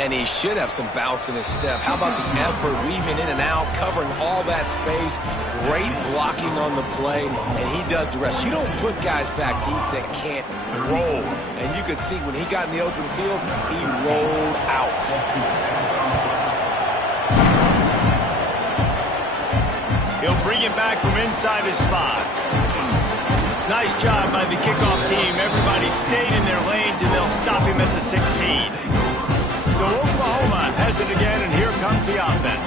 And he should have some bounce in his step. How about the effort, weaving in and out, covering all that space. Great blocking on the play, and he does the rest. You don't put guys back deep that can't roll. And you could see when he got in the open field, he rolled out. He'll bring it back from inside his 5. Nice job by the kickoff team. Everybody stayed in their lanes, and they'll stop him at the 16. So Oklahoma has it again, and here comes the offense.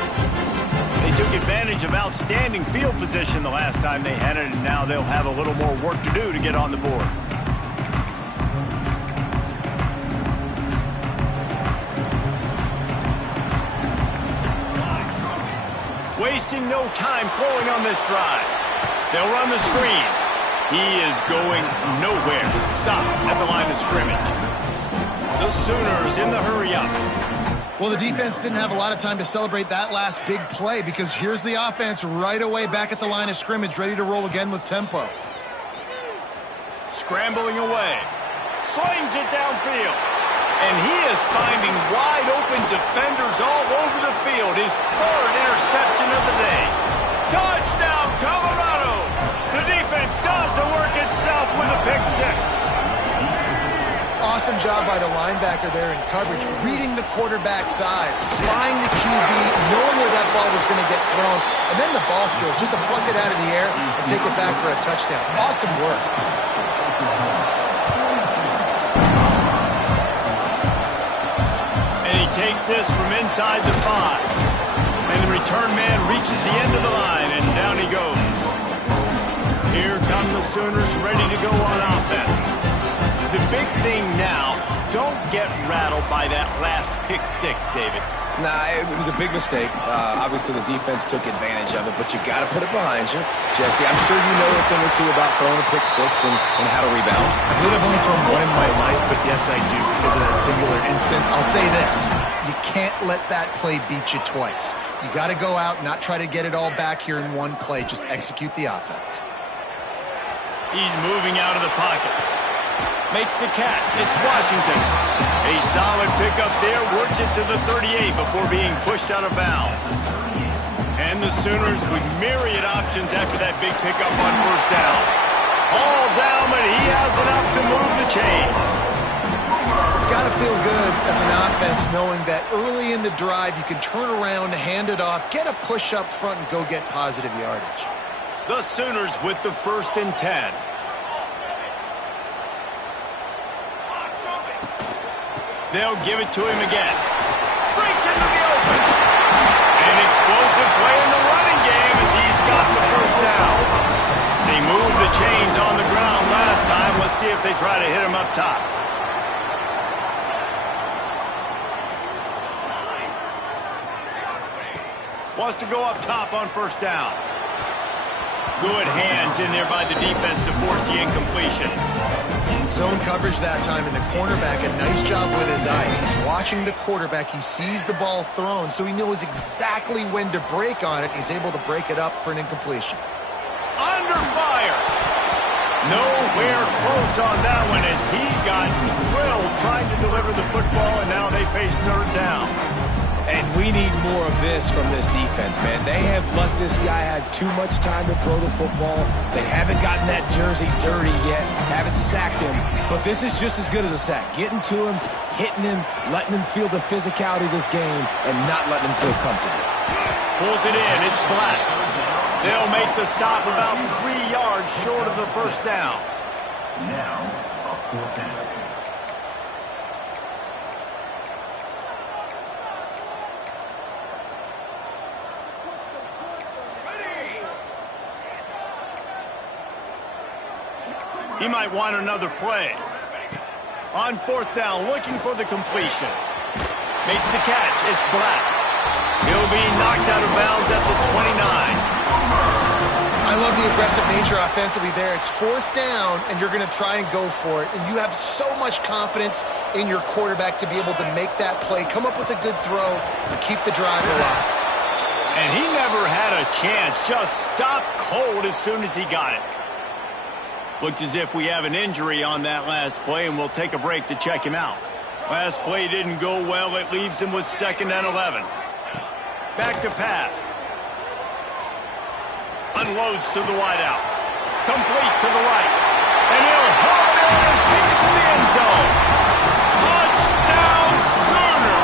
They took advantage of outstanding field position the last time they had it, and now they'll have a little more work to do to get on the board. Wasting no time throwing on this drive. They'll run the screen. He is going nowhere. Stop at the line of scrimmage. The Sooners in the hurry up. Well, the defense didn't have a lot of time to celebrate that last big play because here's the offense right away back at the line of scrimmage, ready to roll again with tempo. Scrambling away. Slings it downfield. And he is finding wide open defenders all over the field. His 3rd interception of the day. Touchdown, Colorado! The defense does the work itself with a pick 6. Awesome job by the linebacker there in coverage, reading the quarterback's eyes, spying the QB, knowing where that ball was going to get thrown, and then the ball skills, just to pluck it out of the air and take it back for a touchdown. Awesome work. And he takes this from inside the 5. And the return man reaches the end of the line, and down he goes. Here come the Sooners ready to go on offense. The big thing now, don't get rattled by that last pick 6, David. Nah, it was a big mistake. Obviously, the defense took advantage of it, but you got to put it behind you. Jesse, I'm sure you know a thing or two about throwing a pick 6 and how to rebound. I believe I've only thrown one in my life, but yes, I do because of that singular instance. I'll say this. You can't let that play beat you twice. You got to go out, not try to get it all back here in one play. Just execute the offense. He's moving out of the pocket. Makes the catch. It's Washington. A solid pickup there. Works it to the 38 before being pushed out of bounds. And the Sooners with myriad options after that big pickup on 1st down. All down, but he has enough to move the chains. It's got to feel good as an offense knowing that early in the drive you can turn around, hand it off, get a push up front, and go get positive yardage. The Sooners with the 1st and 10. They'll give it to him again. Breaks into the open. An explosive play in the running game as he's got the 1st down. They moved the chains on the ground last time. Let's see if they try to hit him up top. Wants to go up top on 1st down. Good hands in there by the defense to force the incompletion. Zone coverage that time, and the cornerback, a nice job with his eyes. He's watching the quarterback. He sees the ball thrown, so he knows exactly when to break on it. He's able to break it up for an incompletion. Under fire. Nowhere close on that one as he got drilled trying to deliver the football, and now they face 3rd down. And we need more of this from this defense, man. They have let this guy have too much time to throw the football. They haven't gotten that jersey dirty yet, haven't sacked him. But this is just as good as a sack. Getting to him, hitting him, letting him feel the physicality of this game, and not letting him feel comfortable. Pulls it in. It's Black. They'll make the stop about 3 yards short of the 1st down. Now, a 4th down. He might want another play. On 4th down, looking for the completion. Makes the catch. It's Black. He'll be knocked out of bounds at the 29. I love the aggressive nature offensively there. It's 4th down, and you're going to try and go for it. And you have so much confidence in your quarterback to be able to make that play, come up with a good throw, and keep the drive alive. And he never had a chance. Just stopped cold as soon as he got it. Looks as if we have an injury on that last play, and we'll take a break to check him out. Last play didn't go well. It leaves him with 2nd and 11. Back to pass. Unloads to the wideout. Complete to the right. And he'll hold it and take it to the end zone. Touchdown, Sooner!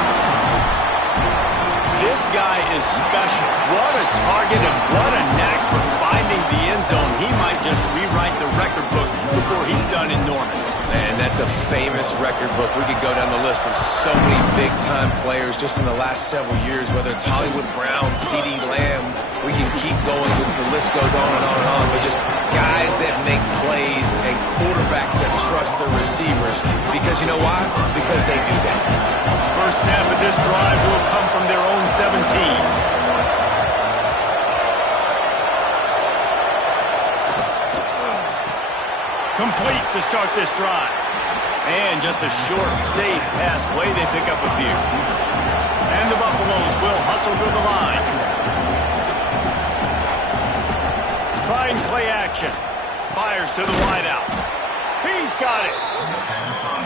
This guy is special. What a target and what a knack for finding the end zone. He might just rewrite the record book before he's done in Norman. Man, that's a famous record book. We could go down the list of so many big-time players just in the last several years, whether it's Hollywood Brown, C.D. Lamb. We can keep going. The list goes on and on and on. But just guys that make plays and quarterbacks that trust their receivers. Because you know why? Because they do that. First snap of this drive will come from their own 17. Complete to start this drive. And just a short, safe pass play. They pick up a few. And the Buffaloes will hustle to the line. Trying play action. Fires to the wideout. He's got it.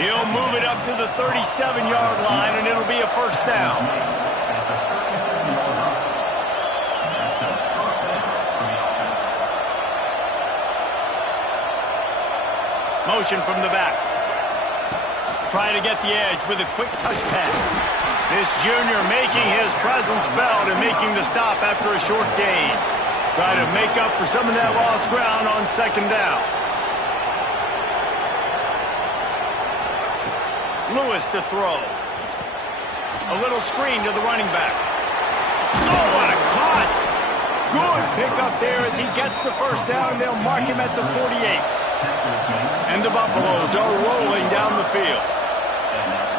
He'll move it up to the 37-yard line, and it'll be a first down. Motion from the back. Trying to get the edge with a quick touch pass. This junior making his presence felt and making the stop after a short gain. Trying to make up for some of that lost ground on 2nd down. Lewis to throw. A little screen to the running back. Oh, what a cut! Good pickup there as he gets the first down, and they'll mark him at the 48. And the Buffaloes are rolling down the field.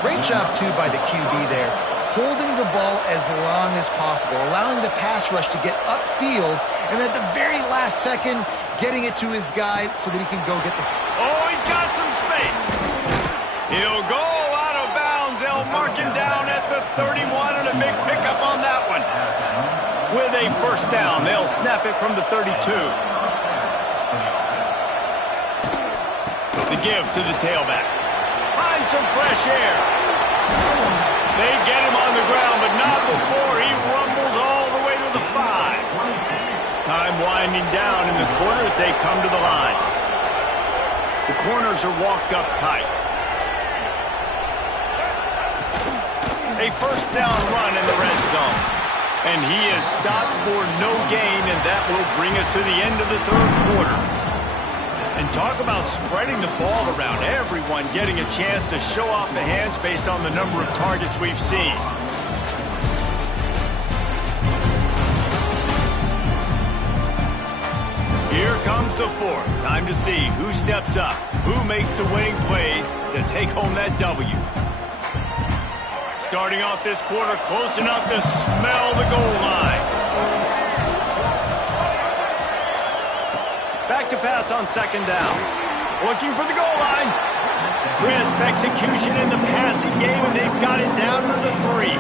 Great job, too, by the QB there. Holding the ball as long as possible, allowing the pass rush to get upfield, and at the very last second, getting it to his guy so that he can go get the... Oh, he's got some space. He'll go out of bounds. They'll mark him down at the 31, and a big pickup on that one. With a first down, they'll snap it from the 32. The give to the tailback. Find some fresh air. They get him on the ground, but not before he rumbles all the way to the 5. Time winding down in the corner as they come to the line. The corners are walked up tight. A first down run in the red zone. And he is stopped for no gain, and that will bring us to the end of the 3rd quarter. And talk about spreading the ball around. Everyone getting a chance to show off the hands based on the number of targets we've seen. Here comes the 4th. Time to see who steps up, who makes the winning plays to take home that W. Starting off this quarter close enough to smell the goal line. Back to pass on 2nd down. Looking for the goal line. Crisp execution in the passing game, and they've got it down to the 3.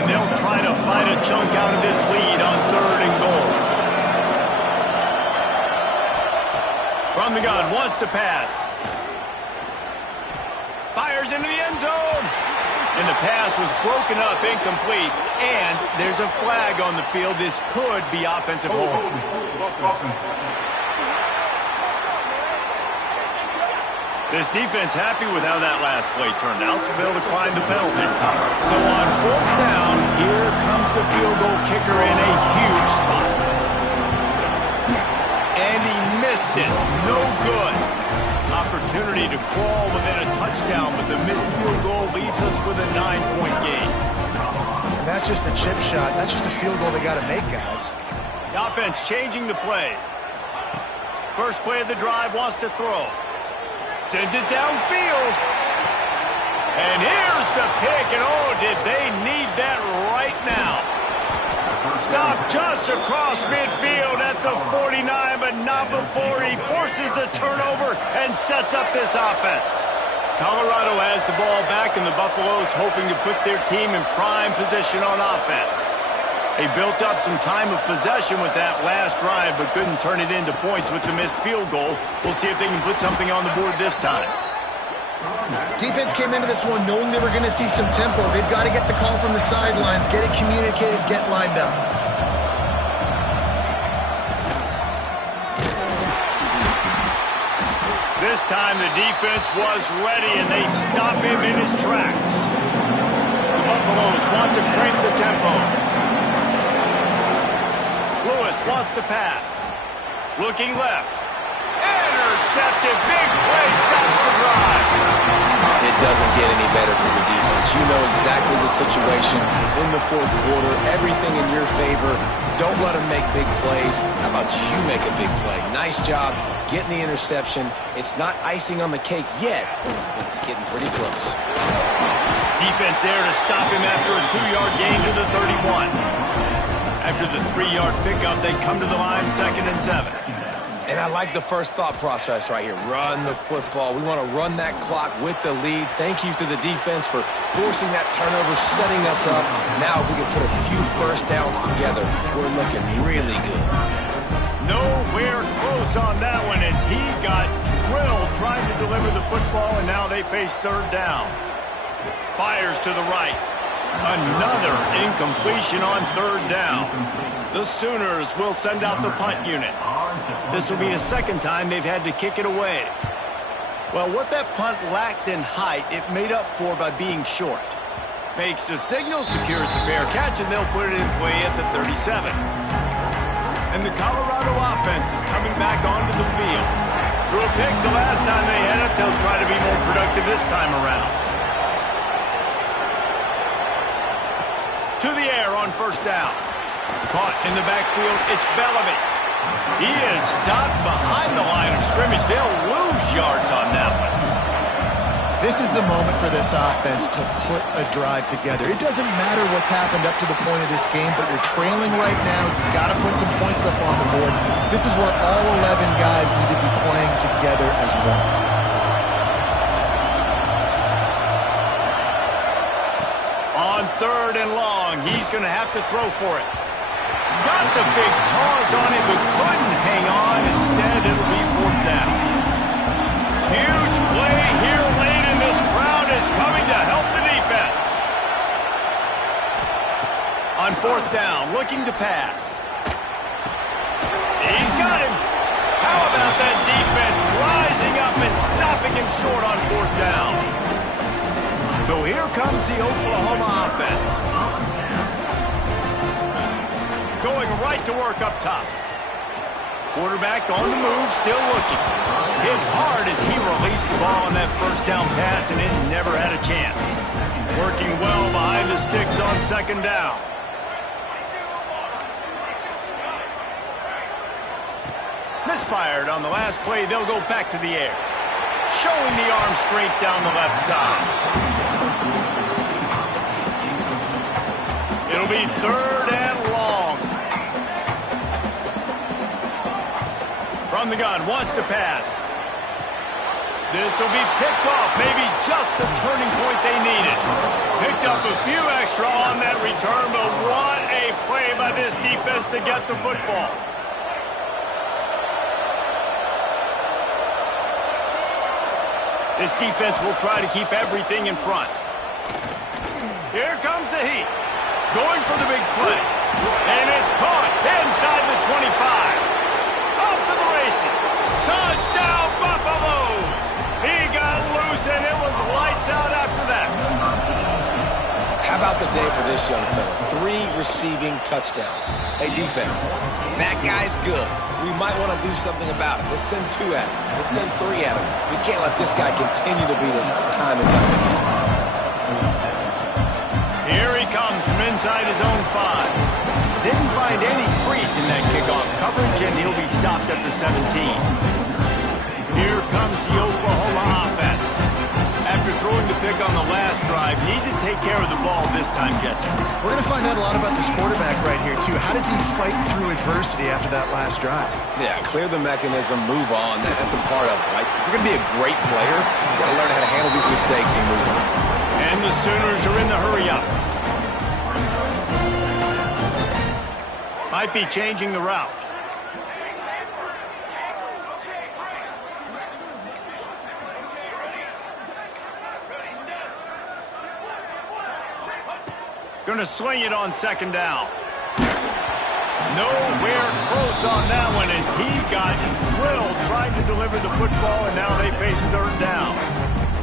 And they'll try to bite a chunk out of this lead on 3rd and goal. From the gun, wants to pass. Fires into the end zone. And the pass was broken up, incomplete. And there's a flag on the field. This could be offensive holding. This defense happy with how that last play turned out, so they'll decline the penalty. So on 4th down, here comes the field goal kicker in a huge spot. And he missed it. No good. Opportunity to crawl within a touchdown, but the missed field goal leaves us with a 9-point gain. And that's just a chip shot. That's just a field goal they got to make, guys. The offense changing the play. First play of the drive, wants to throw. Sends it downfield. And here's the pick, and oh, did they need that right now. Stopped just across midfield at the 49, but not before he forces the turnover and sets up this offense. Colorado has the ball back, and the Buffaloes hoping to put their team in prime position on offense. They built up some time of possession with that last drive, but couldn't turn it into points with the missed field goal. We'll see if they can put something on the board this time. Defense came into this one knowing they were going to see some tempo. They've got to get the call from the sidelines, get it communicated, get lined up. This time the defense was ready, and they stop him in his tracks. The Buffaloes want to crank the tempo. Lewis wants to pass. Looking left. Intercepted. Big play. Stops the drive. It doesn't get any better for the defense. You know exactly the situation in the fourth quarter. Everything in your favor. Don't let them make big plays. How about you make a big play? Nice job getting the interception. It's not icing on the cake yet, but it's getting pretty close. Defense there to stop him after a 2-yard gain to the 31. After the 3-yard pickup, they come to the line 2nd and 7. And I like the first thought process right here. Run the football. We want to run that clock with the lead. Thank you to the defense for forcing that turnover, setting us up. Now if we can put a few first downs together, we're looking really good. Nowhere close on that one as he got drilled trying to deliver the football, and now they face 3rd down. Fires to the right. Another incompletion on 3rd down. The Sooners will send out the punt unit. This will be the 2nd time they've had to kick it away. Well, what that punt lacked in height, it made up for by being short. Makes the signal, secures the fair catch, and they'll put it in play at the 37. And the Colorado offense is coming back onto the field. Threw a pick the last time they had it. They'll try to be more productive this time around. To the air on 1st down. Caught in the backfield, it's Bellamy. He is stopped behind the line of scrimmage. They'll lose yards on that one. This is the moment for this offense to put a drive together. It doesn't matter what's happened up to the point of this game, but you're trailing right now. You've got to put some points up on the board. This is where all 11 guys need to be playing together as one. On 3rd and long, he's going to have to throw for it. Got the big pause on it, but couldn't hang on. Instead, it'll be 4th down. Huge play here late, and this crowd is coming to help the defense. On 4th down, looking to pass. He's got him. How about that defense rising up and stopping him short on 4th down? So here comes the Oklahoma offense. Going right to work up top. Quarterback on the move, still looking. Hit hard as he released the ball on that 1st down pass, and it never had a chance. Working well behind the sticks on 2nd down. Misfired on the last play. They'll go back to the air. Showing the arm strength down the left side. It'll be 3rd and long. From the gun, wants to pass. This will be picked off, maybe just the turning point they needed. Picked up a few extra on that return, but what a play by this defense to get the football. This defense will try to keep everything in front. Here comes the heat. Going for the big play. And it's caught inside the 25. Off to the races. Touchdown, Buffaloes. He got loose, and it was lights out after that. How about the day for this young fella? 3 receiving touchdowns. Hey, defense, that guy's good. We might want to do something about it. Let's send 2 at him. Let's send 3 at him. We can't let this guy continue to beat us time and time again. Here he comes from inside his own 5. Didn't find any crease in that kickoff coverage, and he'll be stopped at the 17. Here comes the Oklahoma offense. After throwing the pick on the last drive, need to take care of the ball this time, Jesse. We're going to find out a lot about this quarterback right here, too. How does he fight through adversity after that last drive? Yeah, clear the mechanism, move on. That's a part of it, right? If you're going to be a great player, you got to learn how to handle these mistakes and move on. And the Sooners are in the hurry-up. Might be changing the route. Going to sling it on second down. Nowhere close on that one as he got drilled trying to deliver the football, and now they face third down.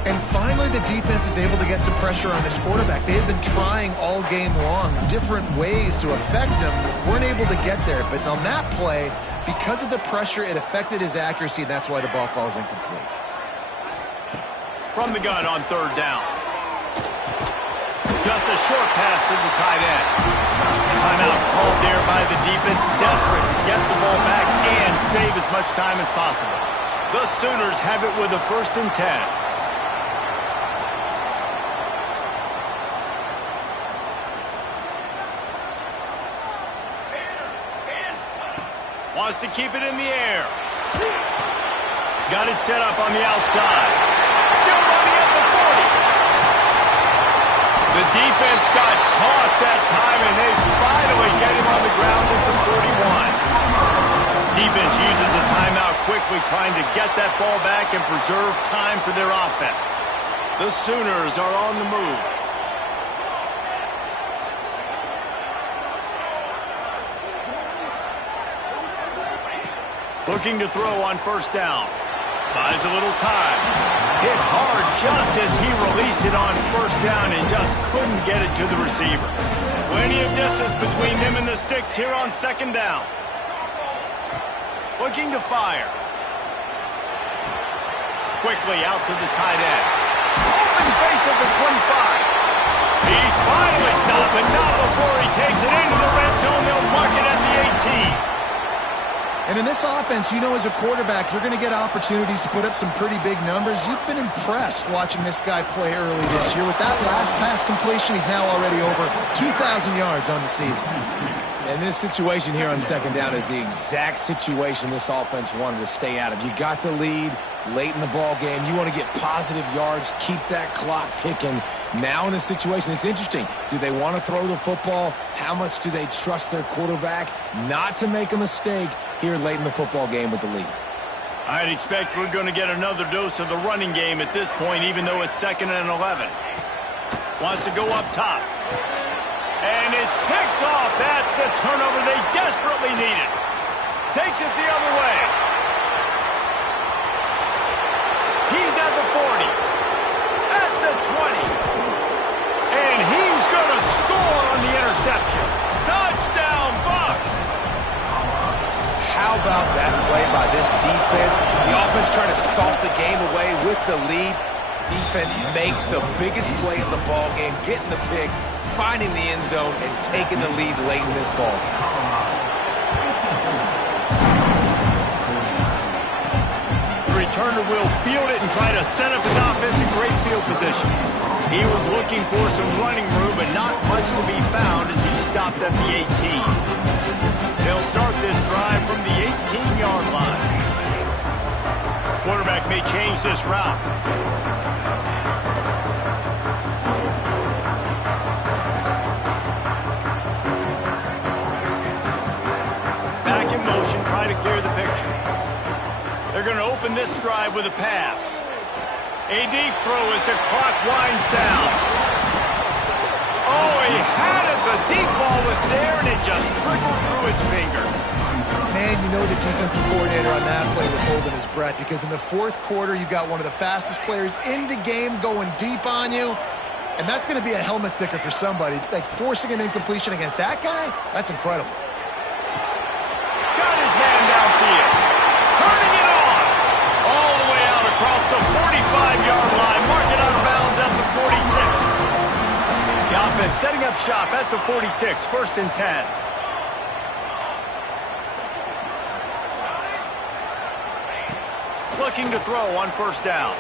And finally, the defense is able to get some pressure on this quarterback. They have been trying all game long different ways to affect him. Weren't able to get there. But on that play, because of the pressure, it affected his accuracy, and that's why the ball falls incomplete. From the gun on third down. Just a short pass to the tight end. Timeout called there by the defense, desperate to get the ball back and save as much time as possible. The Sooners have it with a 1st and 10. Wants to keep it in the air. Got it set up on the outside. Still running at the 40. The defense got caught that time, and they finally get him on the ground at the 41. Defense uses a timeout quickly, trying to get that ball back and preserve time for their offense. The Sooners are on the move. Looking to throw on first down. Buys a little time. Hit hard just as he released it on first down and just couldn't get it to the receiver. Plenty of distance between him and the sticks here on second down. Looking to fire. Quickly out to the tight end. Open space at the 25. He's finally stopped, but not before he takes it into the red zone. They'll mark it at the 18. And in this offense, you know, as a quarterback, you're going to get opportunities to put up some pretty big numbers. You've been impressed watching this guy play early this year. With that last pass completion, he's now already over 2,000 yards on the season. And this situation here on second down is the exact situation this offense wanted to stay out of. You got the lead late in the ball game. You want to get positive yards, keep that clock ticking. Now in a situation, it's interesting. Do they want to throw the football? How much do they trust their quarterback not to make a mistake here late in the football game with the lead? I'd expect we're going to get another dose of the running game at this point, even though it's 2nd and 11. Wants to go up top. And it's picked off. That's the turnover they desperately needed. Takes it the other way. He's at the 40. At the 20. And he's going to score on the interception. Touchdown, Bucks! How about that play by this defense? The offense trying to salt the game away with the lead. Defense makes the biggest play of the ball game, getting the pick, finding the end zone, and taking the lead late in this ball game. The returner will field it and try to set up his offense in great field position. He was looking for some running room, but not much to be found as he stopped at the 18. They'll start this drive from the 18-yard line. Quarterback may change this route. Back in motion, try to clear the picture. They're going to open this drive with a pass. A deep throw as the clock winds down. Oh, he had it. The deep ball was there, and it just trickled through his fingers. Man, you know the defensive coordinator on that play was holding his breath, because in the 4th quarter, you've got one of the fastest players in the game going deep on you, and that's going to be a helmet sticker for somebody. Like, forcing an incompletion against that guy, that's incredible. Got his man downfield. Turning it on. All the way out across the 45-yard line. Mark it out of bounds at the 46. The offense setting up shop at the 46. 1st and 10. Looking to throw on first down.